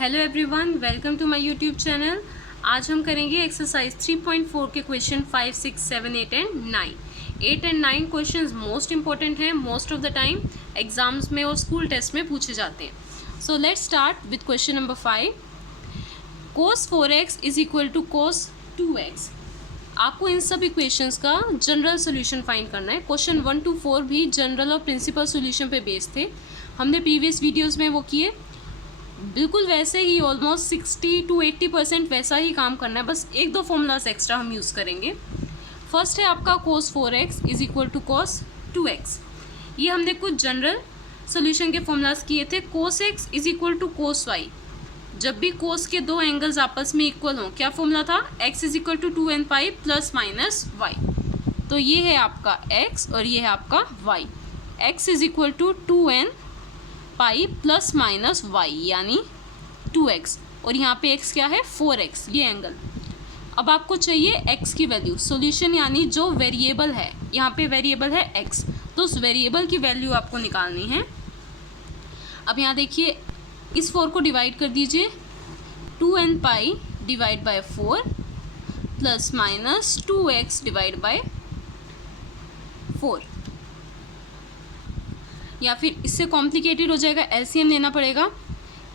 Hello everyone, welcome to my YouTube channel. आज हम करेंगे एक्सरसाइज 3.4 के question 5, 6, 7, 8 and 9। 8 and 9 questions most important हैं, most of the time exams में और स्कूल टेस्ट में पूछे जाते हैं। So let's start with question number 5। cos 4x is equal to cos 2x। आपको इन सब इक्वेशंस का जनरल सोल्यूशन फाइंड करना है। क्वेश्चन 1 to 4 भी जनरल और प्रिंसिपल सोल्यूशन पे बेस्ड थे, हमने प्रीवियस वीडियोज़ में वो किए। बिल्कुल वैसे ही ऑलमोस्ट 60 to 80% वैसा ही काम करना है, बस एक दो फॉर्मूलाज एक्स्ट्रा हम यूज़ करेंगे। फर्स्ट है आपका cos 4x is equal to cos 2x। ये हमने कुछ जनरल सोल्यूशन के फॉर्मूलाज किए थे। cos x is equal to cos y। जब भी cos के दो एंगल्स आपस में इक्वल हों, क्या फॉर्मूला था? x is equal to 2n pi plus minus y। तो ये है आपका x और ये है आपका y। x is equal to 2n pi plus minus y यानी 2x, और यहाँ पे x क्या है? 4x, ये एंगल। अब आपको चाहिए x की वैल्यू, सॉल्यूशन यानी जो वेरिएबल है, यहाँ पे वेरिएबल है x, तो उस वेरिएबल की वैल्यू आपको निकालनी है। अब यहाँ देखिए, इस 4 को डिवाइड कर दीजिए, 2n pi divide by 4 plus minus 2x divide by 4, या फिर इससे कॉम्प्लिकेटेड हो जाएगा, एलसीएम लेना पड़ेगा।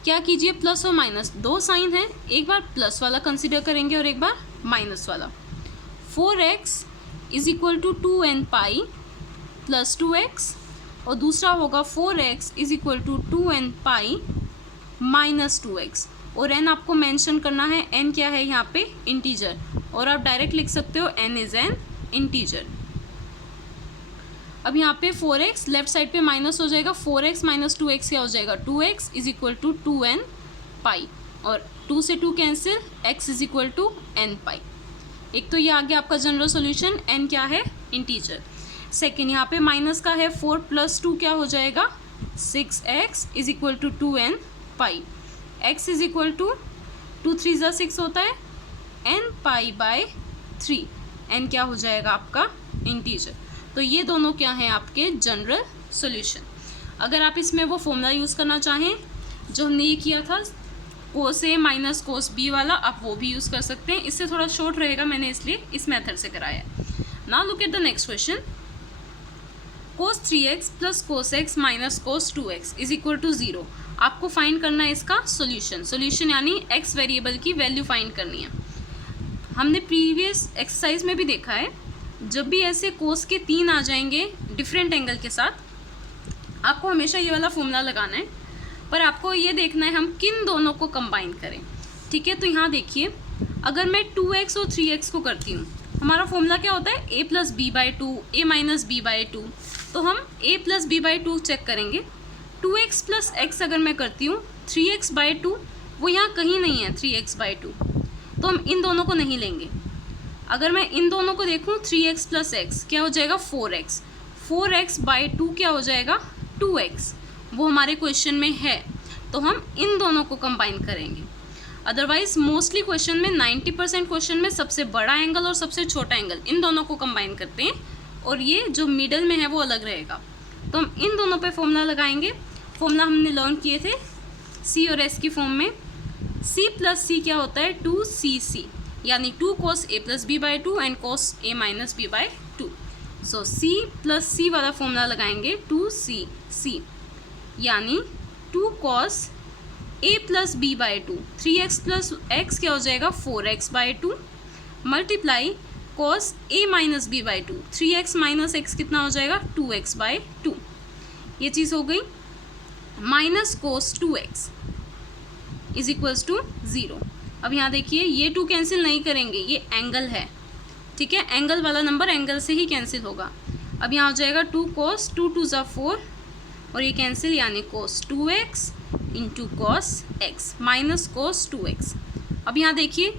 क्या कीजिए, प्लस और माइनस दो साइन है, एक बार प्लस वाला कंसिडर करेंगे और एक बार माइनस वाला। 4x is equal to 2n pi plus 2x, और दूसरा होगा 4x is equal to 2n pi minus 2x, और n आपको मेंशन करना है। n क्या है यहाँ पे? इंटीजर, और आप डायरेक्ट लिख सकते हो n इज एन इंटीजर। अब यहाँ पे 4x लेफ्ट साइड पे माइनस हो जाएगा, 4x माइनस 2x क्या हो जाएगा? 2x is equal to 2n पाई, और 2 से 2 cancel, x is equal to n pi. एक तो ये आ गया आपका जनरल सॉल्यूशन, n क्या है? इंटीजर। सेकेंड, यहाँ पे माइनस का है, 4 प्लस 2 क्या हो जाएगा? 6x is equal to 2n pi. x is equal to 2 3 ज़ा 6 होता है, n पाई बाय 3, n क्या हो जाएगा आपका? इंटीजर। तो ये दोनों क्या हैं? आपके जनरल सॉल्यूशन। अगर आप इसमें वो फॉर्मूला यूज़ करना चाहें जो हमने ये किया था cos a minus cos b वाला, आप वो भी यूज़ कर सकते हैं। इससे थोड़ा शॉर्ट रहेगा, मैंने इसलिए इस मेथड से कराया। Now look at the next question. cos 3x plus cos x minus cos 2x is equal to 0। आपको फाइंड करना है इसका सॉल्यूशन। सॉल्यूशन यानी x वेरिएबल की वैल्यू फाइंड करनी है। हमने प्रीवियस एक्सरसाइज में भी देखा है, जब भी ऐसे कोस के 3 आ जाएंगे डिफरेंट एंगल के साथ, आपको हमेशा ये वाला फॉर्मूला लगाना है, पर आपको ये देखना है हम किन दोनों को कंबाइन करें। ठीक है, तो यहाँ देखिए, अगर मैं 2x और 3x को करती हूँ, हमारा फॉर्मूला क्या होता है? a plus B by 2, A minus B by 2। तो हम a plus B by 2 check करेंगे। 2x प्लस x अगर मैं करती हूँ, 3x बाई 2, वो यहाँ कहीं नहीं है 3x बाई 2, तो हम इन दोनों को नहीं लेंगे। अगर मैं इन दोनों को देखूं, 3x प्लस x क्या हो जाएगा? 4x। 4x बाई 2 क्या हो जाएगा? 2x। वो हमारे क्वेश्चन में है, तो हम इन दोनों को कंबाइन करेंगे। अदरवाइज मोस्टली क्वेश्चन में 90% क्वेश्चन में सबसे बड़ा एंगल और सबसे छोटा एंगल, इन दोनों को कंबाइन करते हैं, और ये जो मिडल में है वो अलग रहेगा। तो हम इन दोनों पे फॉर्मूला लगाएंगे। फॉर्मूला हमने लर्न किए थे c और s की फॉर्म में। c प्लस c क्या होता है? 2cc, यानी 2 cos a plus B by 2 and cos a minus B by 2। So c plus c वाला फॉर्मूला लगाएंगे, 2cc, यानी 2 cos a plus B by 2, 3x plus x क्या हो जाएगा? 4x by 2, multiply cos a minus B by 2, 3x minus x कितना हो जाएगा? 2x by 2। ये चीज़ हो गई। Minus cos 2x is equals to 0। अब यहाँ देखिए, ये 2 कैंसिल नहीं करेंगे, ये एंगल है। ठीक है, एंगल वाला नंबर एंगल से ही कैंसिल होगा। अब यहाँ हो जाएगा 2 cos 2 2 ज़ा 4, और ये कैंसिल, यानी cos 2x into cos x minus cos 2x। अब यहाँ देखिए,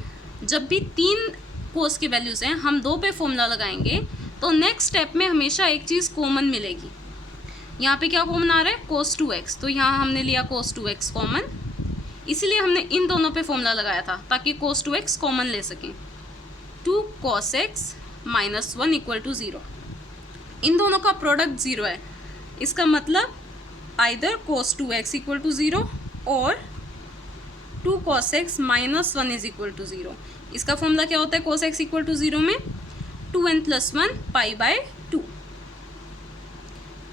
जब भी 3 cos की वैल्यूज़ हैं, हम 2 पे फॉर्मूला लगाएंगे, तो नेक्स्ट स्टेप में हमेशा एक चीज़ कॉमन मिलेगी। यहाँ पे क्या कॉमन आ रहा है? cos 2x, तो यहाँ हमने लिया cos 2x कॉमन, इसीलिए हमने इन दोनों पे फॉर्मूला लगाया था ताकि cos 2x कॉमन ले सकें। 2 cos x minus 1 equal to 0। इन दोनों का प्रोडक्ट 0 है, इसका मतलब either cos 2x equal to 0 और 2 cos x minus 1 is equal to 0। इसका फॉर्मूला क्या होता है cos x इक्वल टू 0 में 2n plus 1 pi by 2।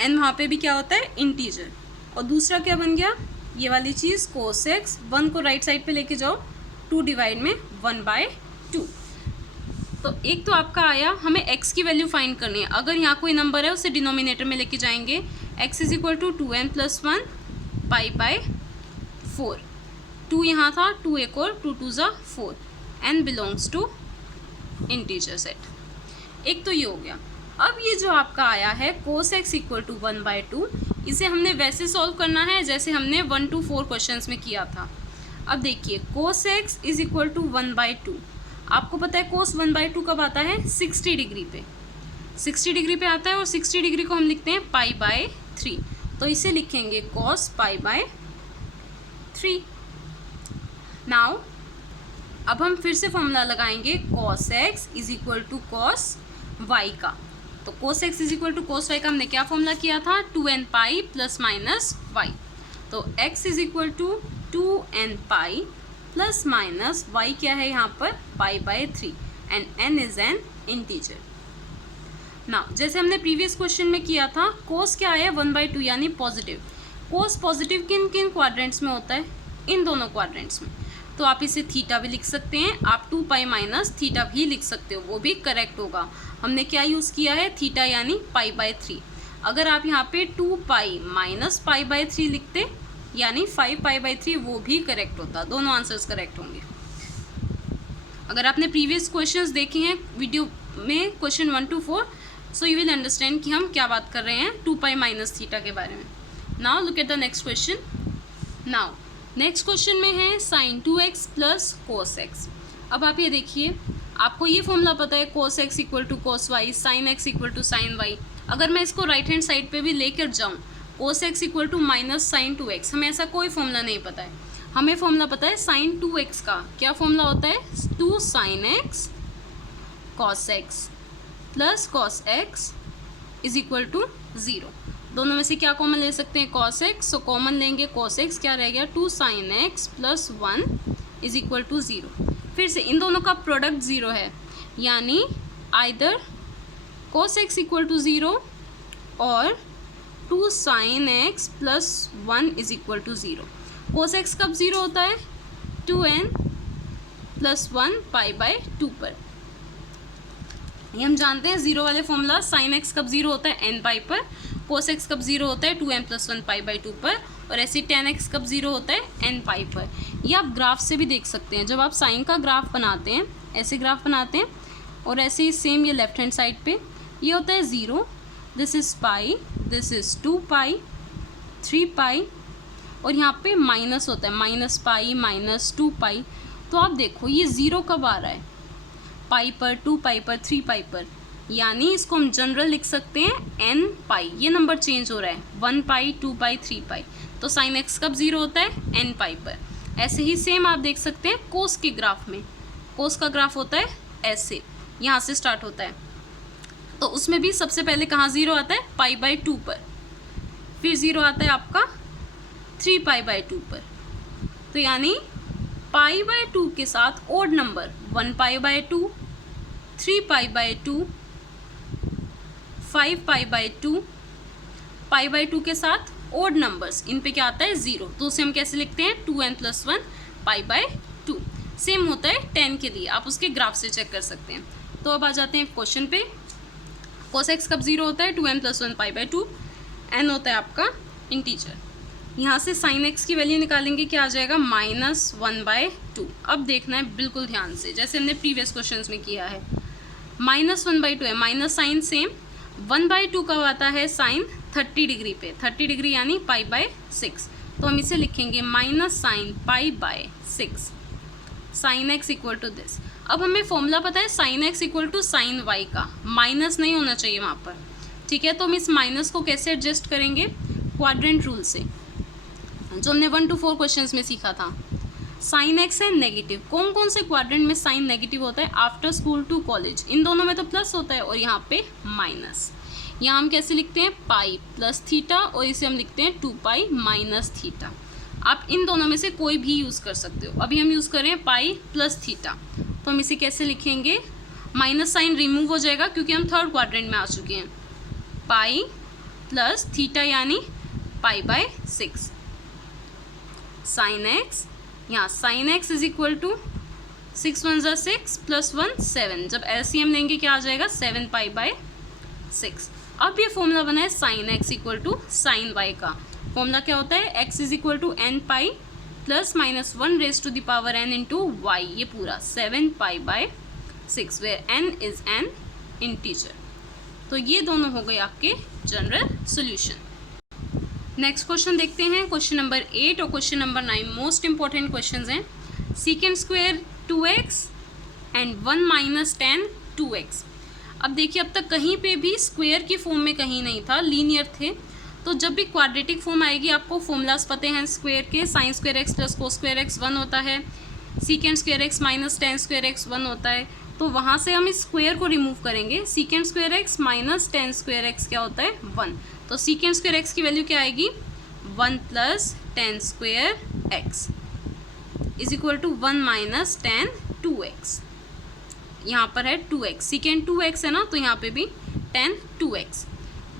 N वहाँ पे भी क्या होता है इंटीजर। और दूसरा क्या बन गया ये वाली चीज़ cos x 1 को राइट साइड पे लेके जाओ 2 डिवाइड में 1/2। तो एक तो आपका आया, हमें x की वैल्यू फाइंड करनी है। अगर यहाँ कोई नंबर है उसे डिनोमिनेटर में लेके जाएंगे। x is equal to 2n plus 1 pi by 4। 2 यहाँ था, 2 एक और 2 2 ज़ा 4। n belongs to integer set. एक तो ये हो गया। अब ये जो आपका आया है cos x इक्वल टू 1/2, इसे हमने वैसे सॉल्व करना है जैसे हमने 1 to 4 क्वेश्चंस में किया था। अब देखिए cos x is equal to 1/2। आपको पता है cos 1/2 कब आता है 60 डिग्री पे, 60 डिग्री पे आता है। और 60 डिग्री को हम लिखते हैं पाई बाय 3, तो इसे लिखेंगे cos पाई बाय 3। नाउ अब हम फिर से फॉर्मूला लगाएंगे cos x is equal to cos y का। तो cos x is equal to cos y का हमने क्या फॉर्मूला किया था 2n pi plus minus y। तो x is equal to 2n pi plus minus y क्या है यहाँ पर pi by 3 and n is an integer. Now जैसे हमने प्रीवियस क्वेश्चन में किया था cos क्या आया 1/2 यानी पॉजिटिव। cos पॉजिटिव किन किन क्वाड्रेंट्स में होता है इन दोनों क्वाड्रेंट्स में। तो आप इसे थीटा भी लिख सकते हैं, आप 2 पाई माइनस थीटा भी लिख सकते हो, वो भी करेक्ट होगा। हमने क्या यूज़ किया है थीटा यानी पाई बाय 3। अगर आप यहाँ पे 2 पाई माइनस पाई बाय 3 लिखते यानी 5 पाई बाय 3, वो भी करेक्ट होता। दोनों आंसर्स करेक्ट होंगे। अगर आपने प्रीवियस क्वेश्चंस देखे हैं वीडियो में question 1 to 4, so you will understand कि हम क्या बात कर रहे हैं 2 पाई माइनस थीटा के बारे में। Now look at the next question. Now next question में है sign 2x plus cos x। अब आप ये देखिए, आपको ये फॉर्मूला पता है cos x equal to cos y, sine x equal to sine y। अगर मैं इसको राइट हैंड साइड पे भी लेकर जाऊँ cos x equal to minus sine 2x, हमें ऐसा कोई फॉर्मूला नहीं पता है। हमें फॉर्मूला पता है साइन 2x का। क्या फॉर्मूला होता है 2 sine x cos x plus cos x is equal to 0। दोनों में से क्या कॉमन ले सकते हैं cos x, सो कॉमन लेंगे cos x क्या रह गया 2 sine x plus 1 is equal to 0। फिर से इन दोनों का प्रोडक्ट 0 है यानी either cos x equal to 0 और 2 sine x plus 1 is equal to 0। cos x कब 0 होता है 2n प्लस 1 पाई बाय 2 पर। ये हम जानते हैं 0 वाले फॉर्मूला। साइन x कब 0 होता है n पाई पर, cos x कब 0 होता है 2n प्लस 1 पाई बाई 2 पर, और ऐसे tan x कब 0 होता है n पाई पर। ये आप ग्राफ से भी देख सकते हैं। जब आप साइन का ग्राफ बनाते हैं, ऐसे ग्राफ बनाते हैं, और ऐसे ही सेम ये लेफ्ट हैंड साइड पे ये होता है 0, this is pi, this is 2 पाई 3 पाई, और यहाँ पे माइनस होता है माइनस पाई माइनस 2 पाई। तो आप देखो ये 0 कब आ रहा है पाई पर, 2 पाई पर, 3 पाई पर, यानी इसको हम जनरल लिख सकते हैं n पाई। ये नंबर चेंज हो रहा है 1 पाई 2 पाई 3 पाई। तो साइन x कब 0 होता है n पाई पर। ऐसे ही सेम आप देख सकते हैं कोस के ग्राफ में। कोस का ग्राफ होता है ऐसे, यहाँ से स्टार्ट होता है, तो उसमें भी सबसे पहले कहाँ 0 आता है पाई बाई 2 पर, फिर 0 आता है आपका 3 पाई बाई 2 पर। तो यानी पाई बाय 2 के साथ odd number 1 pi by 2, 3 pi by 2, 5 pi by 2, pi by 2 के साथ ओड नंबर्स, इन पे क्या आता है 0। तो उसे हम कैसे लिखते हैं 2n plus 1 pi by 2। Same होता है 10 के लिए, आप उसके ग्राफ से चेक कर सकते हैं। तो अब आ जाते हैं क्वेश्चन पे। cos x कब 0 होता है 2n plus 1 pi by 2, n होता है आपका इंटीजर। यहाँ से साइन x की वैल्यू निकालेंगे, क्या आ जाएगा -1/2। अब देखना है बिल्कुल ध्यान से, जैसे हमने प्रीवियस क्वेश्चंस में किया है। -1/2 है, माइनस साइन सेम। 1/2 कब आता है साइन 30 डिग्री पे, 30 डिग्री यानी पाई बाय 6। तो हम इसे लिखेंगे minus sine pi by 6 sine x equal to this. अब हमें फॉर्मूला पता है sine x equal to sine y का, माइनस नहीं होना चाहिए वहाँ पर, ठीक है। तो हम इस माइनस को कैसे एडजस्ट करेंगे क्वाड्रेंट रूल से, जो हमने 1 to 4 क्वेश्चंस में सीखा था। साइन x है नेगेटिव, कौन कौन से क्वाड्रेंट में साइन नेगेटिव होता है आफ्टर स्कूल टू कॉलेज, इन दोनों में तो प्लस होता है और यहाँ पे माइनस। यहाँ हम कैसे लिखते हैं पाई प्लस थीटा, और इसे हम लिखते हैं 2 पाई माइनस थीटा। आप इन दोनों में से कोई भी यूज़ कर सकते हो। अभी हम यूज़ करें पाई प्लस थीटा, तो हम इसे कैसे लिखेंगे, माइनस साइन रिमूव हो जाएगा क्योंकि हम थर्ड क्वाड्रेंट में आ चुके हैं। पाई प्लस थीटा यानी पाई बाय 6 साइन एक्स, यहाँ sine x is equal to 6 1 ज़ा 6 प्लस 1 7, जब एलसीएम लेंगे क्या आ जाएगा 7 पाई बाय 6। अब ये फॉर्मूला बना है sine x equal to sine y का। फॉर्मूला क्या होता है, x is equal to n pi plus minus 1 raise to the power n into y, ये पूरा 7 pi by 6 where n is an integer. तो ये दोनों हो गए आपके जनरल सोल्यूशन। नेक्स्ट क्वेश्चन देखते हैं, क्वेश्चन नंबर 8 और question number 9 most important questions हैं। Second square 2x and 1 minus 10 2x। अब देखिए अब तक कहीं पे भी स्क्वायर की फॉर्म में कहीं नहीं था, लीनियर थे। तो जब भी क्वाड्रेटिक फॉर्म आएगी, आपको फॉर्मूलाज पते हैं स्क्वायर के, sine square x plus cos square x 1 होता है, सीकेंड square x minus tan square x 1 होता है। तो वहाँ से हम इस स्क्वायर को रिमूव करेंगे, secant square x minus tan square x क्या होता है 1। तो सीकेंड स्क्वायर एक्स की वैल्यू क्या आएगी 1 plus tan square x is equal to 1 minus tan 2x। यहाँ पर है 2x, सीकेंड 2x है ना, तो यहाँ पे भी 10 2x,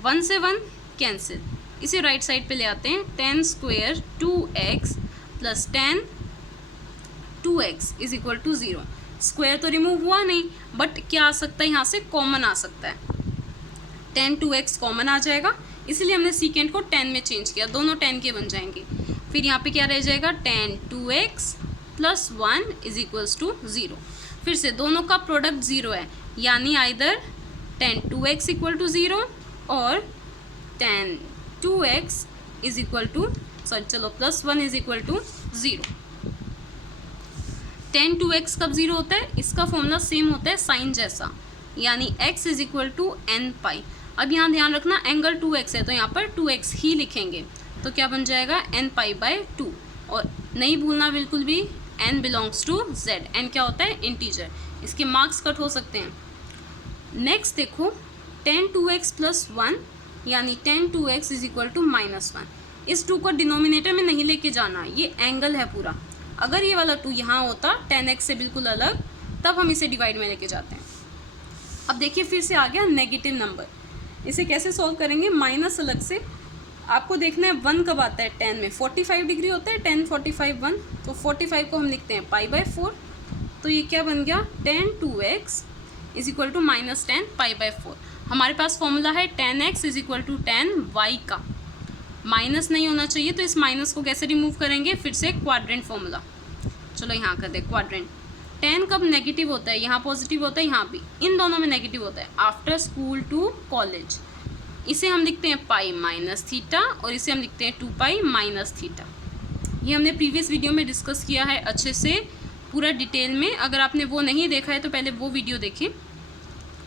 1 से 1 कैंसिल, इसे राइट साइड पे ले आते हैं। 10 square 2x plus 10 2x is equal to 0। Square तो रिमूव हुआ नहीं, बट क्या आ सकता है यहाँ से, कॉमन आ सकता है, 10 2x कॉमन आ जाएगा, इसलिए हमने सीकेंड को 10 में चेंज किया, दोनों 10 के बन जाएंगे। फिर यहाँ पे क्या रह जाएगा 10 2x plus 1 is equals to 0। फिर से दोनों का प्रोडक्ट 0 है, यानी आइदर 10 2x इक्वल टू 0 और 10 2x is equal to plus 1 is equal to 0। 10 2x कब 0 होता है, इसका फॉर्मूला सेम होता है साइन जैसा, यानी x is equal to n pi. अब यहाँ ध्यान रखना एंगल 2x है, तो यहाँ पर 2x ही लिखेंगे, तो क्या बन जाएगा एन पाई बाय 2। और नहीं भूलना बिल्कुल भी n belongs to z, n क्या होता है इंटीजर, इसके मार्क्स कट हो सकते हैं। नेक्स्ट देखो 10 2x प्लस 1 यानी 10 2x is equal to minus 1। इस 2 को डिनोमिनेटर में नहीं लेके जाना, ये एंगल है पूरा। अगर ये वाला 2 यहाँ होता 10x से बिल्कुल अलग, तब हम इसे डिवाइड में लेके जाते हैं। अब देखिए फिर से आ गया नेगेटिव नंबर, इसे कैसे सॉल्व करेंगे, माइनस अलग से। आपको देखना है 1 कब आता है 10 में, 45 डिग्री होता है 10 45 1, तो 45 को हम लिखते हैं पाई बाय 4। तो ये क्या बन गया 10 2x is equal to minus 10 pi by 4। हमारे पास फॉर्मूला है 10x is equal to 10y का, माइनस नहीं होना चाहिए, तो इस माइनस को कैसे रिमूव करेंगे, फिर से क्वाड्रेंट फॉर्मूला। चलो यहाँ कर दे क्वाड्रेंट। 10 कब नेगेटिव होता है, यहाँ पॉजिटिव होता है, यहाँ भी, इन दोनों में नेगेटिव होता है, आफ्टर स्कूल टू कॉलेज। इसे हम लिखते हैं पाई माइनस थीटा और इसे हम लिखते हैं 2 पाई माइनस थीटा। ये हमने प्रीवियस वीडियो में डिस्कस किया है अच्छे से पूरा डिटेल में, अगर आपने वो नहीं देखा है तो पहले वो वीडियो देखें,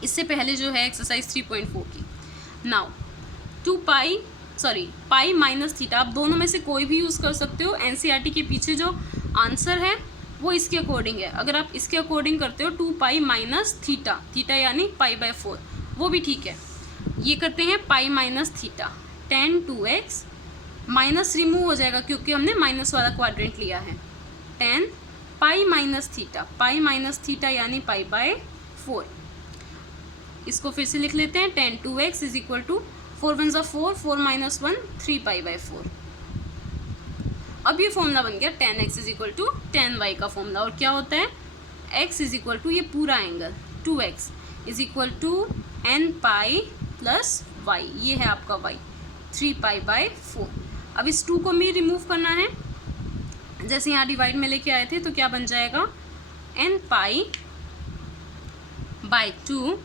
इससे पहले जो है एक्सरसाइज 3.4 की। नाउ पाई माइनस थीटा, आप दोनों में से कोई भी यूज़ कर सकते हो। एनसीईआरटी के पीछे जो आंसर है वो इसके अकॉर्डिंग है, अगर आप इसके अकॉर्डिंग करते हो 2 पाई माइनस थीटा, थीटा यानी पाई बाय 4, वो भी ठीक है। ये करते हैं pi minus theta, 10 2x, minus remove हो जाएगा क्योंकि हमने माइनस वाला क्वाड्रेंट लिया है, 10 पाई माइनस थीटा यानी पाई बाय 4। इसको फिर से लिख लेते हैं 10 2x इज इक्वल टू 4 1 ज़ा 4, 4 माइनस 1 3 पाई बाय 4। अब ये फॉर्मूला बन गया 10x is equal to 10y का फॉर्मूला, और क्या होता है x इज इक्वल टू ये पूरा angle 2x is equal to n pi plus y, ये है आपका y 3 पाई बाय 4। अब इस 2 को भी रिमूव करना है, जैसे यहाँ डिवाइड में लेके आए थे, तो क्या बन जाएगा n pi by 2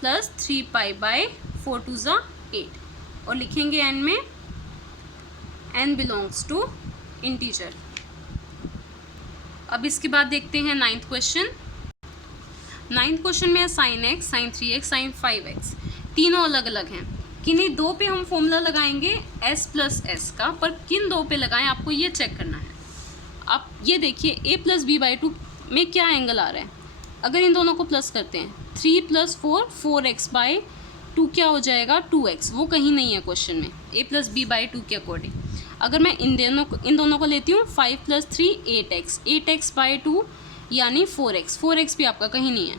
plus 3 pi by 4 2 ज़ा 8, और लिखेंगे n में n बिलोंग्स टू इंटीजर। अब इसके बाद देखते हैं 9th क्वेश्चन। 9th क्वेश्चन में है sine x, sign 3x, sign 5x, तीनों अलग अलग हैं। किन्हीं दो पे हम फॉर्मूला लगाएंगे s प्लस एस का, पर किन दो पे लगाएं आपको ये चेक करना है। आप ये देखिए a प्लस बी बाई 2 में क्या एंगल आ रहा है, अगर इन दोनों को प्लस करते हैं 3 प्लस 4 4x बाई 2 क्या हो जाएगा 2x, वो कहीं नहीं है क्वेश्चन में, a प्लस बी बाई 2 के अकॉर्डिंग। अगर मैं इन दोनों को लेती हूँ 5 + 3 8x, 8x/2 यानी 4x, 4x भी आपका कहीं नहीं है।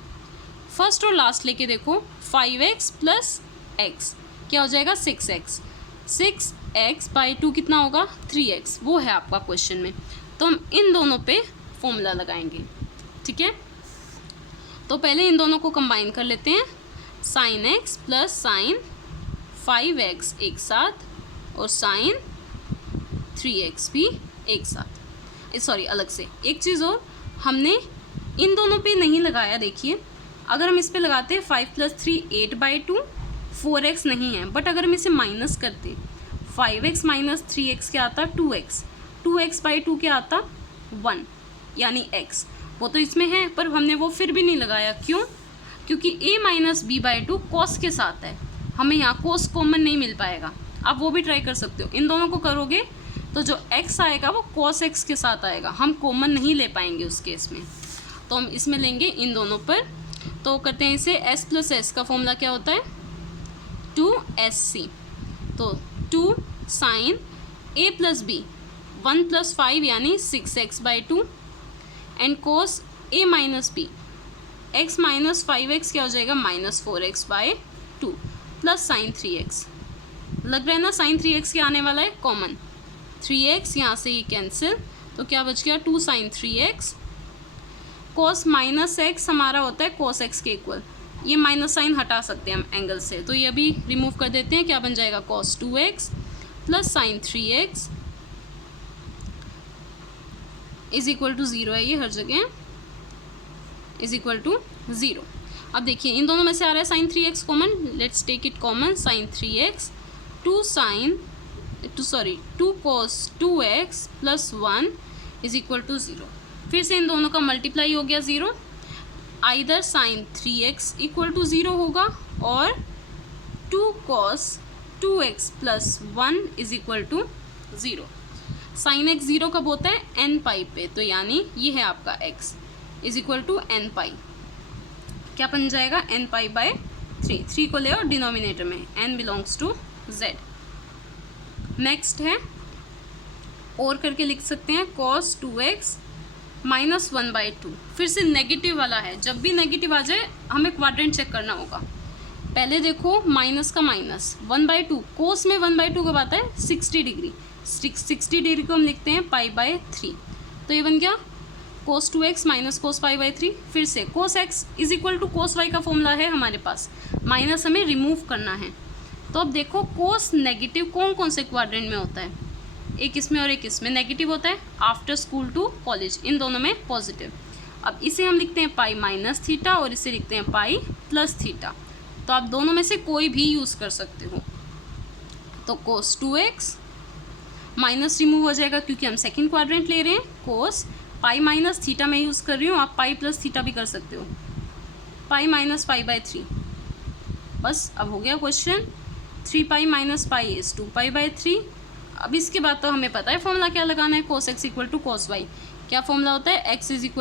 फर्स्ट और लास्ट लेके देखो 5x + x क्या हो जाएगा 6x, 6x/2 कितना होगा 3x, वो है आपका क्वेश्चन में। तो हम इन दोनों पे फॉर्मूला लगाएंगे, ठीक है। तो पहले इन दोनों को कंबाइन कर लेते हैं, sin x + sin 5x एक साथ और sin 3x भी एक साथ, सॉरी अलग से। एक चीज़ और, हमने इन दोनों पे नहीं लगाया। देखिए अगर हम इस पे लगाते हैं 5 + 3 8/2, 4x नहीं है, बट अगर हम इसे माइनस करते 5x - 3x क्या आता 2x, 2x/2 क्या आता 1 यानी x, वो तो इसमें है पर हमने वो फिर भी नहीं लगाया। क्यों? क्योंकि a - b/2 cos के साथ है, हमें यहाँ cos कॉमन नहीं मिल पाएगा। आप वो भी ट्राई कर सकते हो, इन दोनों को करोगे तो जो x आएगा वो cos x के साथ आएगा, हम कॉमन नहीं ले पाएंगे उस केस में। तो हम इसमें लेंगे इन दोनों पर। तो करते हैं इसे, s + s का फॉर्मूला क्या होता है 2sc, तो 2 sin a + b 1 + 5 यानी 6x/2 and cos a - b x - 5x क्या हो जाएगा -4x/2 प्लस sin 3x। लग रहा है ना sin 3x क्या आने वाला है कॉमन, 3x यहाँ से ही कैंसिल, तो क्या बच गया 2 sin 3x। cos -x हमारा होता है cos x के इक्वल, ये माइनस साइन हटा सकते हैं हम एंगल से, तो ये अभी रिमूव कर देते हैं। क्या बन जाएगा cos 2x plus sin 3x = 0 है, ये हर जगह = 0। अब देखिए इन दोनों में से आ रहा है sin 3x common, let's take it common, sin 3x 2 cos 2x + 1 = 0। फिर से इन दोनों का मल्टीप्लाई हो गया 0, आइदर sin 3x = 0 होगा और 2 cos 2x + 1 = 0। sin x 0 कब होता है n π पे, तो यानी ये है आपका x = n π, क्या बन जाएगा n π/3, 3 को ले और डिनोमिनेटर में, n belongs to z। Next है और करके लिख सकते हैं cos 2x - 1/2, फिर से नेगेटिव वाला है, जब भी नेगेटिव आ जाए हमें क्वाड्रेंट चेक करना होगा। पहले देखो माइनस का माइनस 1/2, कोस में 1/2 कब आता है 60 डिग्री, 60 डिग्री को हम लिखते हैं π/3, तो ये बन गया cos 2x - cos π/3। फिर से cos x = cos y का फॉर्मूला है हमारे पास, माइनस हमें रिमूव करना है। तो अब देखो कोस नेगेटिव कौन कौन से क्वाड्रेंट में होता है, एक इसमें और एक इसमें नेगेटिव होता है, आफ्टर स्कूल टू कॉलेज, इन दोनों में पॉजिटिव। अब इसे हम लिखते हैं π - θ और इसे लिखते हैं π + θ, तो आप दोनों में से कोई भी यूज़ कर सकते हो। तो cos 2x माइनस रिमूव हो जाएगा क्योंकि हम सेकंड क्वाड्रेंट ले रहे हैं, cos π - θ मैं यूज़ कर रही हूँ, आप π + θ भी कर सकते हो, π - π/3। बस अब हो गया क्वेश्चन, 3π - π = 2π/3। अब इसके बाद तो हमें पता है फॉर्मूला क्या लगाना है, cos x = cos y, क्या फॉर्मूला होता है x =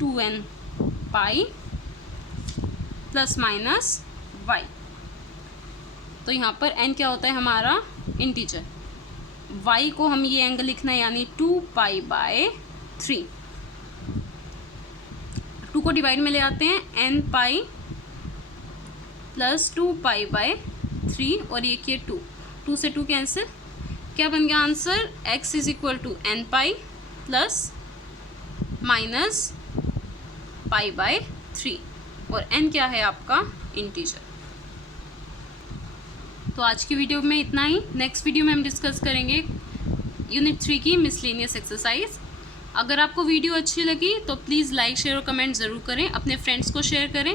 2nπ ± y। तो यहाँ पर n क्या होता है हमारा इंटीजर, y को हम ये एंगल लिखना है यानी 2π/3, 2 को डिवाइड में ले आते हैं nπ + 2π/3 और ये किए 2 से 2 कैंसिल, क्या बन गया आंसर x = nπ ± π/3 और n क्या है आपका इंटीजर। तो आज की वीडियो में इतना ही, नेक्स्ट वीडियो में हम डिस्कस करेंगे यूनिट 3 की मिसलेनियस एक्सरसाइज। अगर आपको वीडियो अच्छी लगी तो प्लीज़ लाइक शेयर और कमेंट ज़रूर करें, अपने फ्रेंड्स को शेयर करें।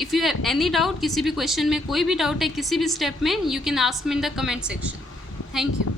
If you have any doubt, किसी भी क्वेश्चन में कोई भी डाउट है किसी भी स्टेप में, you can ask me in the comment section. Thank you.